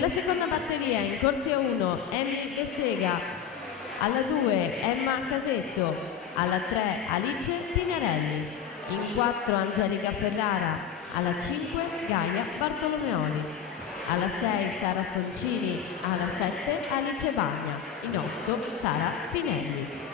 Per la seconda batteria in corsia 1 Emily Vessega, alla 2 Emma Casetto, alla 3 Alice Pinarelli, in 4 Angelica Ferrara, alla 5 Gaia Bartolomeoli, alla 6 Sara Soncini, alla 7 Alice Bagna, in 8 Sara Finelli.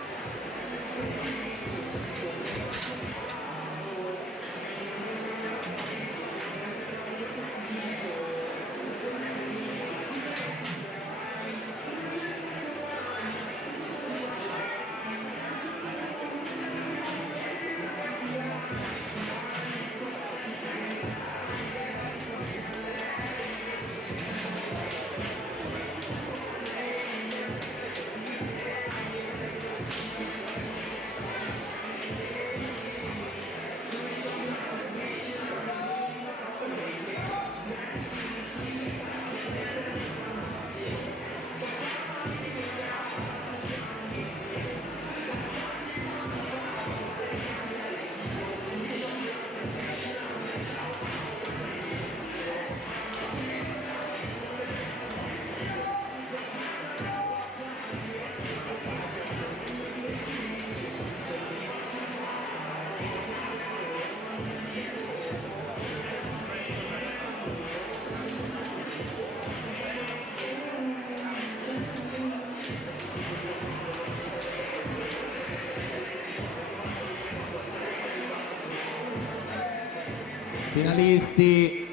Finalisti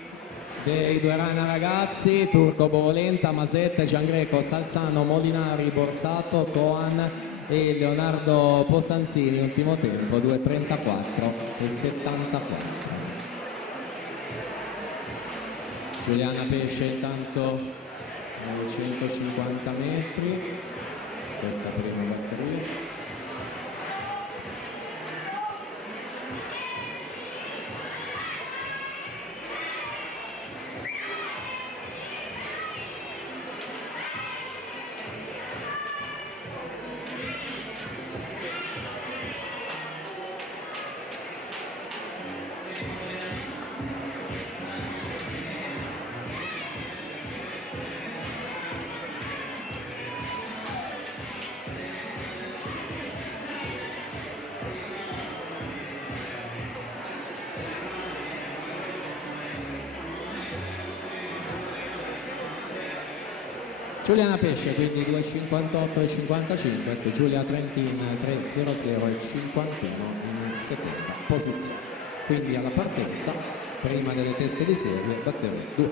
dei due rana ragazzi: Turco Bovolenta, Masette, Giangreco, Salzano, Molinari, Borsato, Coan e Leonardo Posanzini. Ultimo tempo 2:34:74. Giuliana Pesce intanto ai 150 metri, questa prima batteria. Giuliana Pesce quindi 2:58:55, su Giulia Trentin 3:00:51 in seconda posizione. Quindi alla partenza, prima delle teste di serie, batteria 2.